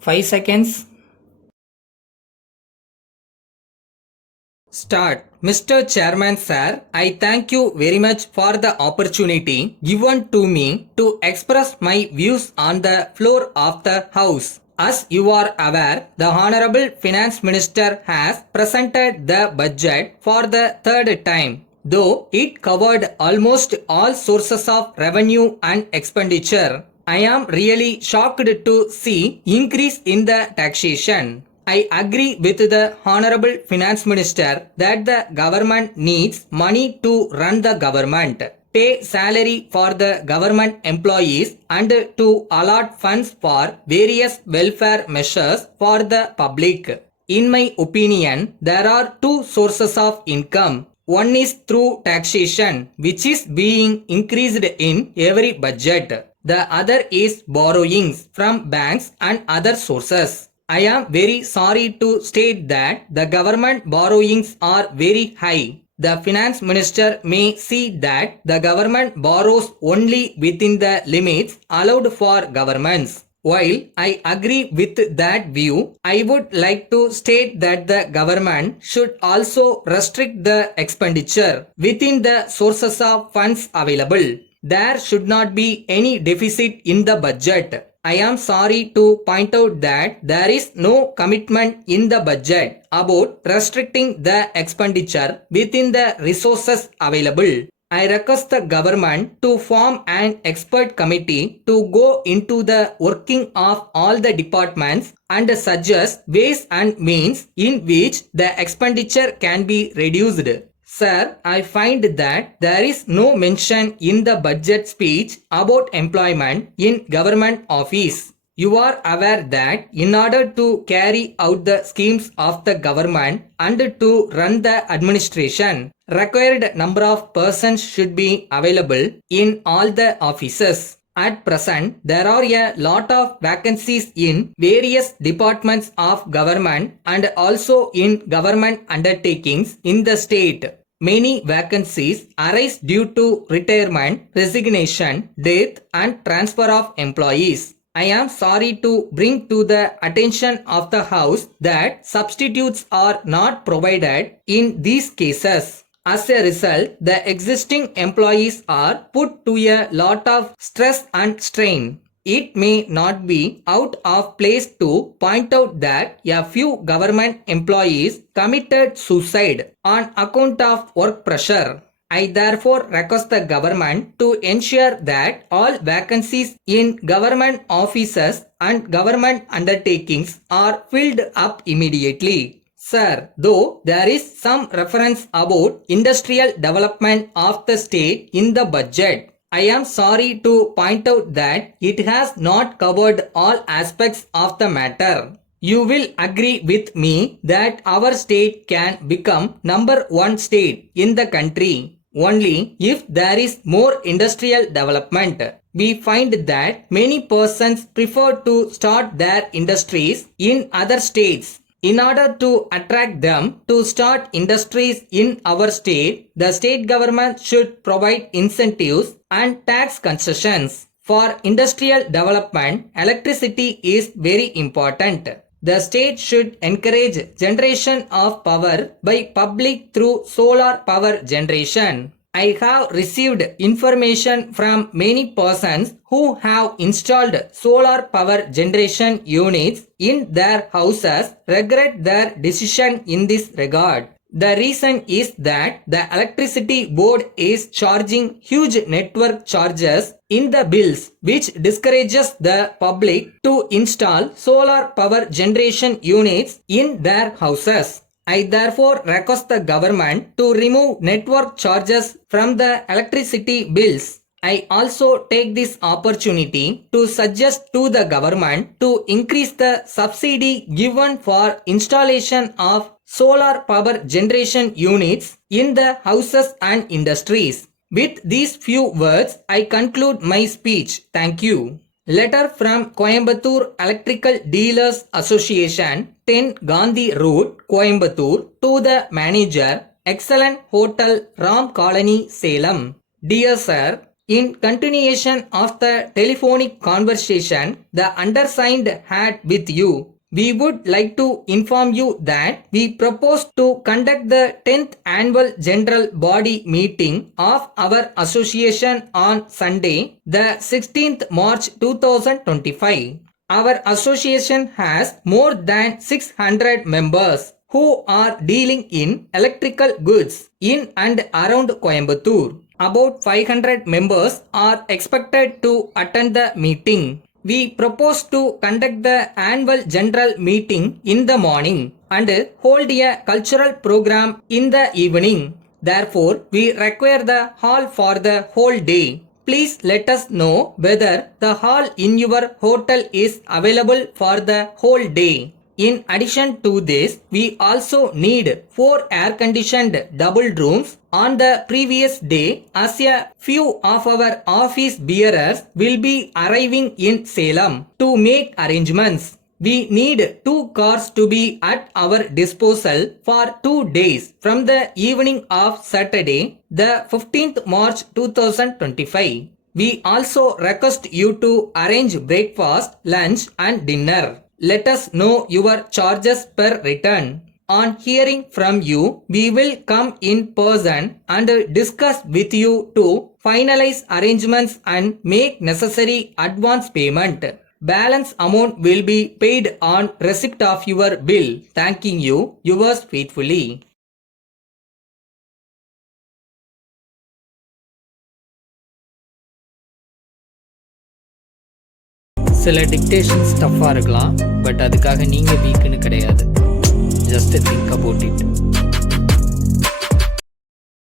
5 seconds. Start. Mr. Chairman Sir, I thank you very much for the opportunity given to me to express my views on the floor of the House. As you are aware, the Honorable Finance Minister has presented the budget for the third time. Though it covered almost all sources of revenue and expenditure, I am really shocked to see increase in the taxation. I agree with the Honorable Finance Minister that the government needs money to run the government, pay salary for the government employees and to allot funds for various welfare measures for the public. In my opinion, there are two sources of income. One is through taxation, which is being increased in every budget. The other is borrowings from banks and other sources. I am very sorry to state that the government borrowings are very high. The finance minister may see that the government borrows only within the limits allowed for governments. While I agree with that view, I would like to state that the government should also restrict the expenditure within the sources of funds available. There should not be any deficit in the budget. I am sorry to point out that there is no commitment in the budget about restricting the expenditure within the resources available. I request the government to form an expert committee to go into the working of all the departments and suggest ways and means in which the expenditure can be reduced. Sir, I find that there is no mention in the budget speech about employment in government office. You are aware that in order to carry out the schemes of the government and to run the administration, required number of persons should be available in all the offices. At present, there are a lot of vacancies in various departments of government and also in government undertakings in the state. Many vacancies arise due to retirement, resignation, death and transfer of employees. I am sorry to bring to the attention of the House that substitutes are not provided in these cases. As a result, the existing employees are put to a lot of stress and strain. It may not be out of place to point out that a few government employees committed suicide on account of work pressure. I therefore request the government to ensure that all vacancies in government offices and government undertakings are filled up immediately. Sir, though there is some reference about industrial development of the state in the budget, I am sorry to point out that it has not covered all aspects of the matter. You will agree with me that our state can become number one state in the country only if there is more industrial development. We find that many persons prefer to start their industries in other states. In order to attract them to start industries in our state, the state government should provide incentives and tax concessions. For industrial development, electricity is very important. The state should encourage generation of power by public through solar power generation. I have received information from many persons who have installed solar power generation units in their houses regret their decision in this regard. The reason is that the electricity board is charging huge network charges in the bills, which discourages the public to install solar power generation units in their houses. I therefore request the government to remove network charges from the electricity bills. I also take this opportunity to suggest to the government to increase the subsidy given for installation of solar power generation units in the houses and industries. With these few words, I conclude my speech. Thank you. Letter from Coimbatore Electrical Dealers Association, 10 Gandhi Road, Coimbatore, to the manager, Excellent Hotel, Ram Colony, Salem. Dear Sir, In continuation of the telephonic conversation the undersigned had with you, we would like to inform you that we propose to conduct the 10th annual general body meeting of our association on Sunday, the 16th March 2025. Our association has more than 600 members who are dealing in electrical goods in and around Coimbatore. About 500 members are expected to attend the meeting. We propose to conduct the annual general meeting in the morning and hold a cultural program in the evening. Therefore, we require the hall for the whole day. Please let us know whether the hall in your hotel is available for the whole day. In addition to this, we also need 4 air-conditioned double rooms on the previous day as a few of our office bearers will be arriving in Salem to make arrangements. We need 2 cars to be at our disposal for 2 days from the evening of Saturday, the 15th March 2025. We also request you to arrange breakfast, lunch and dinner. Let us know your charges per return. On hearing from you, we will come in person and discuss with you to finalize arrangements and make necessary advance payment. Balance amount will be paid on receipt of your bill. Thanking you, yours faithfully. சில டிக்டேஷன்ஸ் டஃப்பாக இருக்கலாம், but அதுக்காக நீங்கள் வீக்குன்னு கிடையாது. Just think about it.